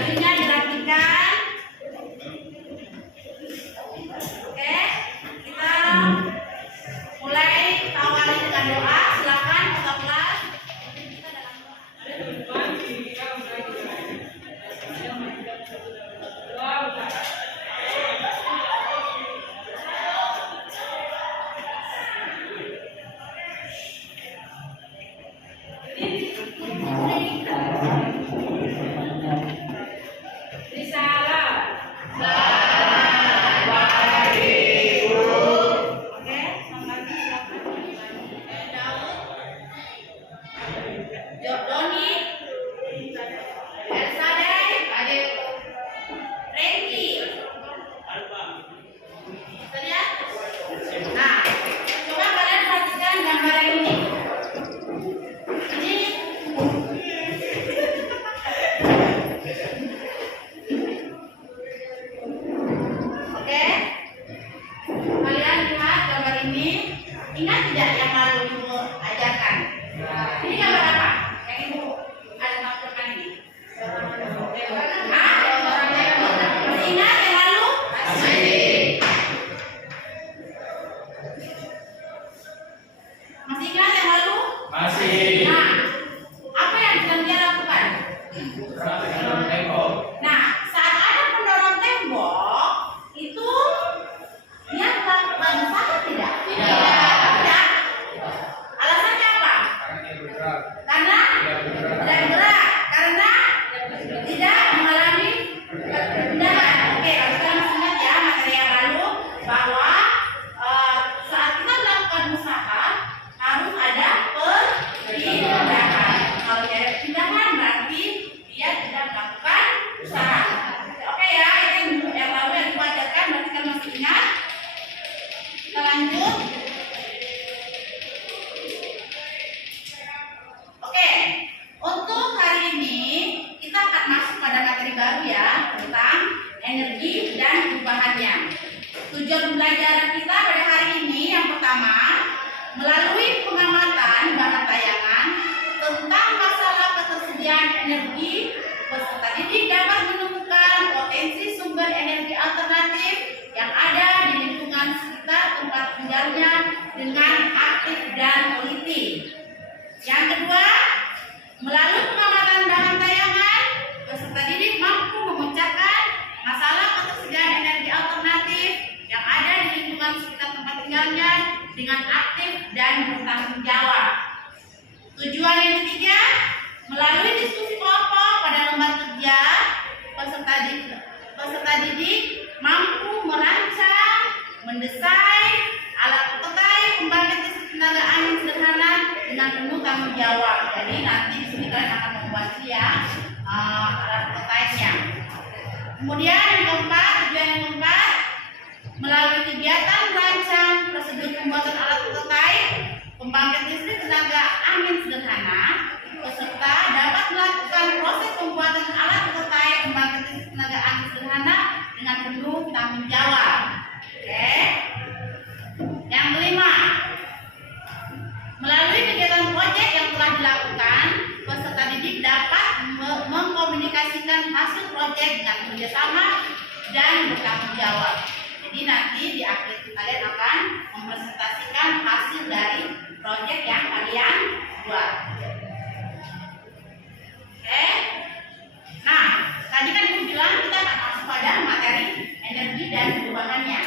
bajunya dirapikan. Oke, kita mulai awali dengan doa. Silakan ketua kelas. Kita dalam doa. Ingat tidak yang lalu Ibu ajarkan? Ini gambar apa? Yang Ibu ada tampilkan ini? Masih ingat yang lalu? Masih ingat yang lalu? Masih. Nah, apa yang sedang dia lakukan? Nah, saat ada pendorong tembok, itu dia melakukan usaha tidak? Tidak. Alasannya apa? Karena tidak bergerak, karena tidak mengalami perpindahan. Oke, kalau kita masih ingat ya materi yang lalu bahwa saat kita melakukan usaha harus ada perpindahan. Kalau tidak ada perpindahan berarti dia tidak melakukan usaha. Oke ya, itu yang lalu yang diajarkan berarti kita masih ingat. Kita lanjut. Oke, untuk hari ini kita akan masuk pada materi baru ya tentang energi dan perubahannya. Tujuan pembelajaran kita pada hari ini yang pertama, melalui pengamatan bahan tayangan tentang masalah ketersediaan energi, peserta didik dapat menemukan potensi sumber energi alternatif yang ada di lingkungan sekitar tempat tinggalnya dengan aktif dan teliti. Yang kedua, melalui pengamatan bahan tayangan, peserta didik mampu memecahkan masalah ketersediaan energi alternatif yang ada di lingkungan sekitar tempat tinggalnya dengan aktif dan bertanggung jawab. Tujuan yang ketiga, melalui diskusi kelompok pada lembar kerja, peserta didik mampu merancang, mendesain alat terkait pembangkit listrik tenaga angin sederhana dengan penuh tanggung jawab. Jadi nanti di sini kalian akan membuat ya alat terkaitnya. Kemudian yang keempat, tujuan yang keempat, melalui kegiatan merancang prosedur pembuatan alat terkait pembangkit listrik tenaga angin sederhana, peserta dapat melakukan proses pembuatan alat terkait pembangkit listrik tenaga angin sederhana dengan penuh tanggung jawab. Oke. Yang kelima, melalui kegiatan proyek yang telah dilakukan, peserta didik dapat mengkomunikasikan hasil proyek dengan kerjasama dan bertanggung jawab. Jadi nanti di akhir kalian akan mempresentasikan hasil dari proyek yang kalian buat. Oke. Nah, tadi kan Ibu bilang kita akan masuk pada materi energi dan perubahannya.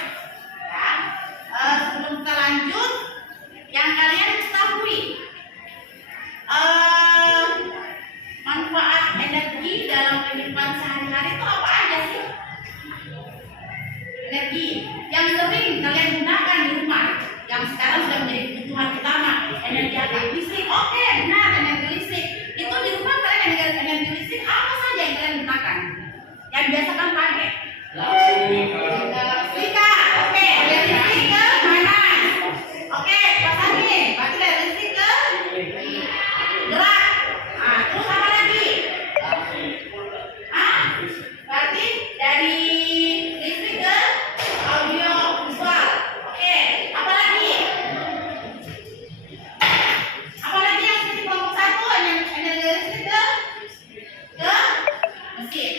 Ya. Sebelum kita lanjut, yang kalian ketahui manfaat energi dalam kehidupan sehari-hari itu apa aja sih? Energi yang sering kalian gunakan di rumah, yang sekarang sudah menjadi kebutuhan utama, energi apa? Listrik. Oke, benar, energi listrik. Itu di rumah kalian energi listrik apa saja yang kalian gunakan? Yang biasa kan pakai? Listrik. Oke, dari listrik ke mana? Oke, pasangin. Berarti dari listrik ke gerak. Nah, terus apa lagi? Berarti dari listrik ke audio visual. Oke, apa lagi? Apa lagi yang seperti kelompok satu energi listrik ke mesin.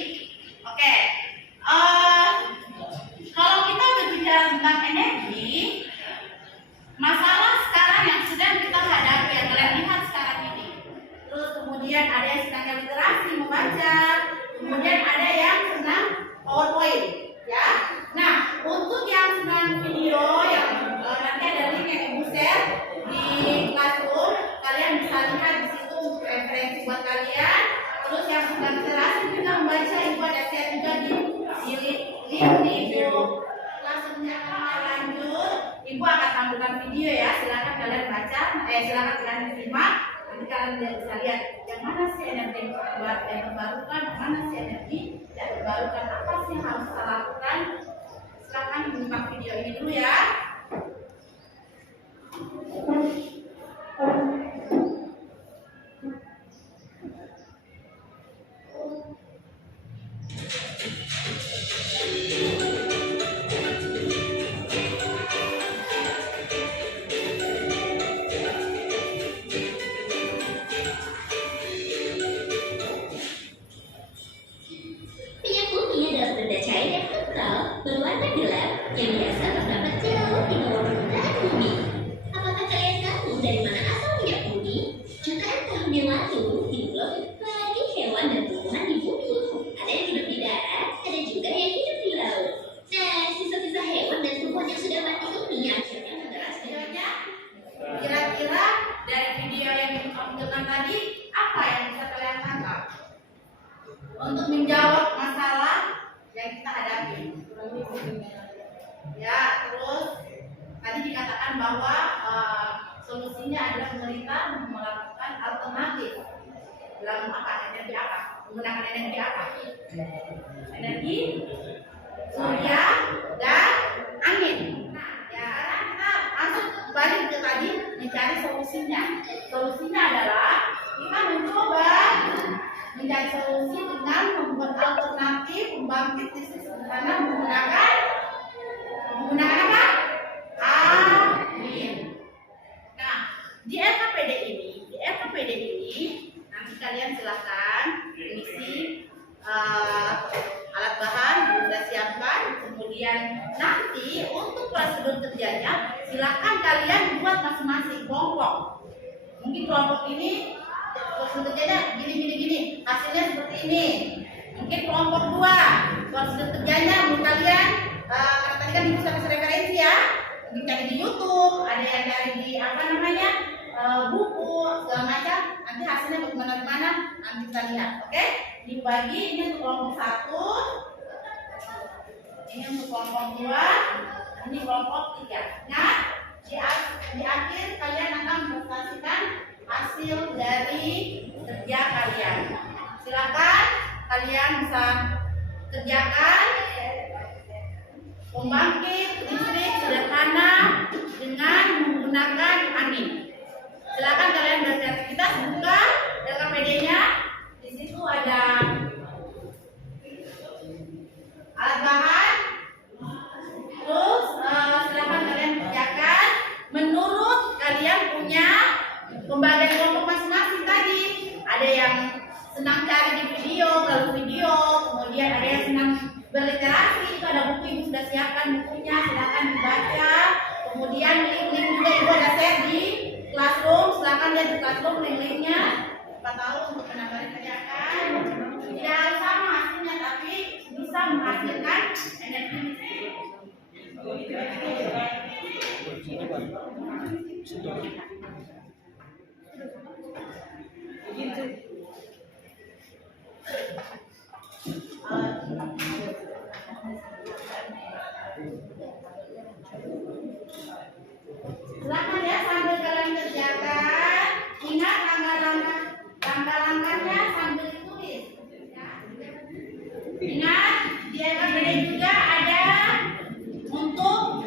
Oke. Eh, Kalau kita berbicara tentang energi, masalah sekarang yang sedang kita hadapi yang kalian lihat sekarang ini. Terus kemudian ada yang sedang literasi membaca, kemudian ada yang sedang PowerPoint, ya. Nah, untuk yang sedang video yang nanti ada link yang ibu share di Classroom, kalian bisa lihat di situ untuk referensi buat kalian. Terus yang sedang literasi juga membaca, ibu ada share juga di link di video Classroom-nya akan lanjut. Ibu akan tampilkan video ya, silakan kalian baca, silakan kalian simak. Nanti kalian bisa lihat yang mana sih energi yang terbarukan, yang mana sih energi yang terbarukan, apa sih yang harus kita lakukan. Silakan menyimak video ini dulu ya. Minyak bumi adalah benda cair yang kental, berwarna gelap, yang biasa terdapat jauh di bawah permukaan bumi. Apakah kalian tahu dari mana asal minyak bumi? Jutaan tahun yang lalu, hiduplah berbagai hewan dan tumbuhan di bumi. Ada yang hidup di darat, ada juga yang hidup di laut. Nah, sisa-sisa hewan dan tumbuhan yang sudah mati ini akhirnya meneras Videonya, kira-kira dari video yang ditunjukkan tadi, apa yang bisa kalian tangkap untuk menjawab masalah yang kita hadapi? Ya, terus tadi dikatakan bahwa solusinya adalah pemerintah melakukan alternatif dalam apa? Energi apa? Menggunakan energi apa? Energi surya dan angin. Nah, ya kita langsung balik ke tadi mencari solusinya. Solusinya adalah kita mencoba mencari solusi dengan membuat alternatif pembangkit listrik sederhana menggunakan apa? Angin. Nah, di RKPD ini nanti kalian silahkan mengisi alat bahan sudah siapkan. Kemudian nanti untuk prosedur kerjanya silahkan kalian buat masing-masing kelompok. Mungkin kelompok ini prosedur kerjanya gini, hasilnya seperti ini. Mungkin kelompok 2 prosedur kerjanya menurut kalian, karena tadi kan ibu kasih referensi ya, mungkin cari di YouTube, ada yang cari di buku segala macam. Nanti hasilnya bagaimana nanti kita lihat, oke? Dibagi ini untuk kelompok 1, ini untuk kelompok 2, ini kelompok 3. Nah, di akhir kalian akan mempresentasikan hasil dari kerja kalian. Silakan kalian bisa kerjakan pembangkit listrik sederhana dengan menggunakan angin. Silakan kalian beraktivitas, buka RKPD-nya. Di situ ada alat bahan. Terus silakan kalian kerjakan menurut kalian punya pembagian kelompok masing-masing tadi. Ada yang senang cari di video, kemudian ada yang senang berliterasi, itu ada buku, ibu sudah siapkan bukunya, silakan dibaca. Kemudian link-link juga ibu ada share di Classroom, silakan lihat di Classroom link-linknya. Siapa tahu untuk menambah kerjakan. Tidak harus sama hasilnya, tapi bisa menghasilkan energi listrik. Silakan ya sambil kalian kerjakan. Ingat langkah-langkahnya sambil ditulis. Ingat di RKPD juga ada untuk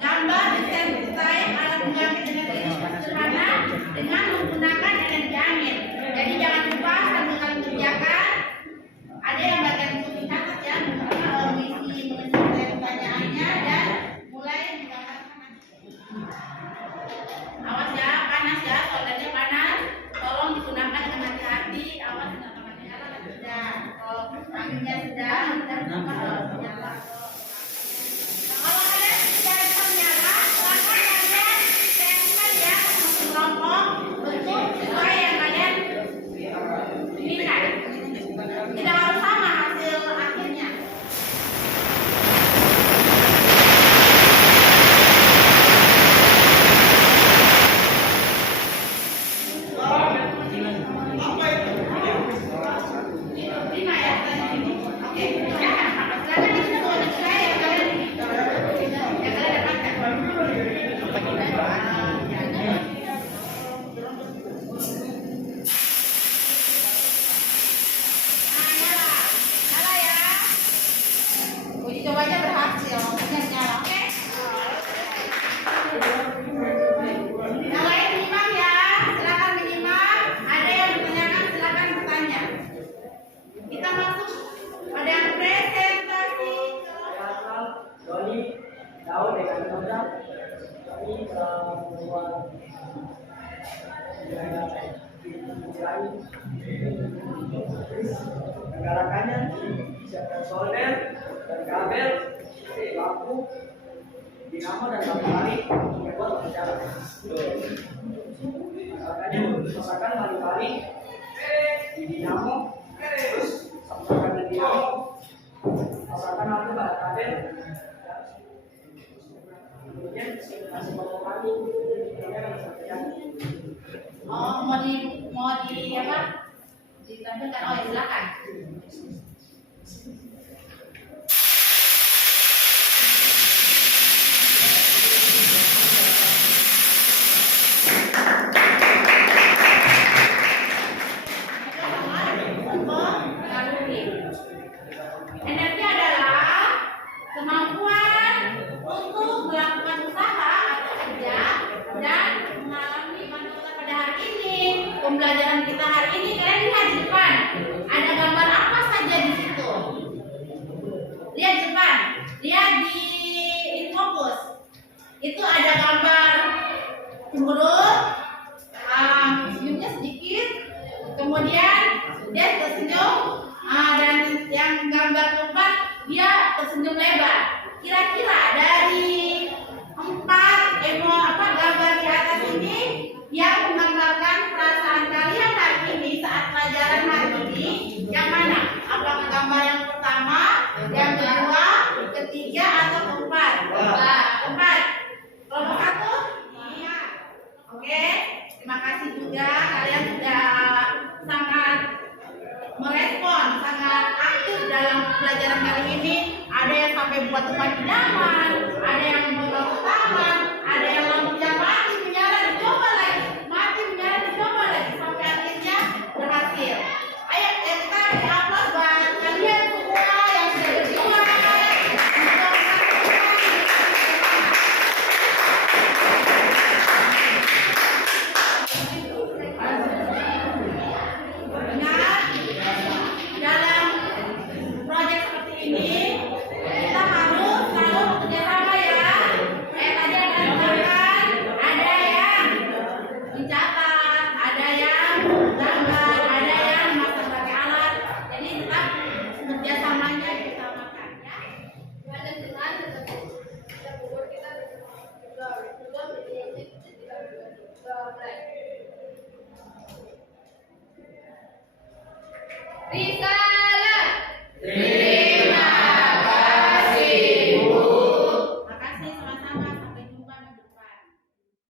gambar desain prototipe alat pembangkit energi sederhana dengan menggunakan energi angin. Jadi jangan lupa sambil kalian kerjakan. Ada yang bagian untuk dicatat ya, mengisi pertanyaannya dan mulai menggambarkan. Awas ya, panas ya, soldernya panas. Tolong digunakan dengan hati-hati. Awas dengan tangannya sudah. Kalau anginnya sudah menyala. Kalau kalian sudah bisa menyala, silakan kalian tempel ya kelompok bentuk sesuai yang kalian inginkan. Tidak harus sama hasil akhirnya. Lima ya, oke. Silakan disusun sesuai yang kalian dapatkan. Nyala ya. Uji cobanya berhasil. Nyala, oke. Nyalain menyimak ya. Silakan menyimak. Ada yang bertanyakan, silakan bertanya. Kita masuk pada presentasi. Doni tahu dengan program kami membuat menggarakannya siapkan solder dan kabel lampu dinamo dan lampu tarik buat berjalan. Makanya pasangkan lampu tarik di dinamo, terus pasangkan di dinamo, pasangkan lampu pada kabel. Kemudian kasih potong kami, Oh, mau di apa? Ditampilkan. Oh, ya, silakan. Energi adalah kemampuan untuk melakukan usaha atau kerja dan mengalami manfaat pada hari ini. Pembelajaran kita hari ini, kalian lihat di depan. Ada gambar apa saja di situ? Lihat di depan. Lihat di infocus. Itu ada gambar cemberut, senyumnya sedikit, kemudian dia tersenyum, dan yang gambar keempat dia tersenyum lebar. Kira-kira dari gambar di atas ini yang menggambarkan perasaan kalian hari ini saat pelajaran hari ini yang mana? Apakah gambar yang pertama, yang kedua, ketiga, atau keempat? Keempat. Kelompok satu? Iya. Oke. Terima kasih juga kalian sudah sangat merespon, sangat aktif dalam pelajaran kali ini. Ada yang sampai buat tempat idaman, ada yang membuat taman, ada yang lampunya mati menyala dicoba lagi, mati menyala dicoba lagi sampai akhirnya berhasil. Ayo kita upload buat kalian semua yang sudah berjuang. Ingat, dalam proyek seperti ini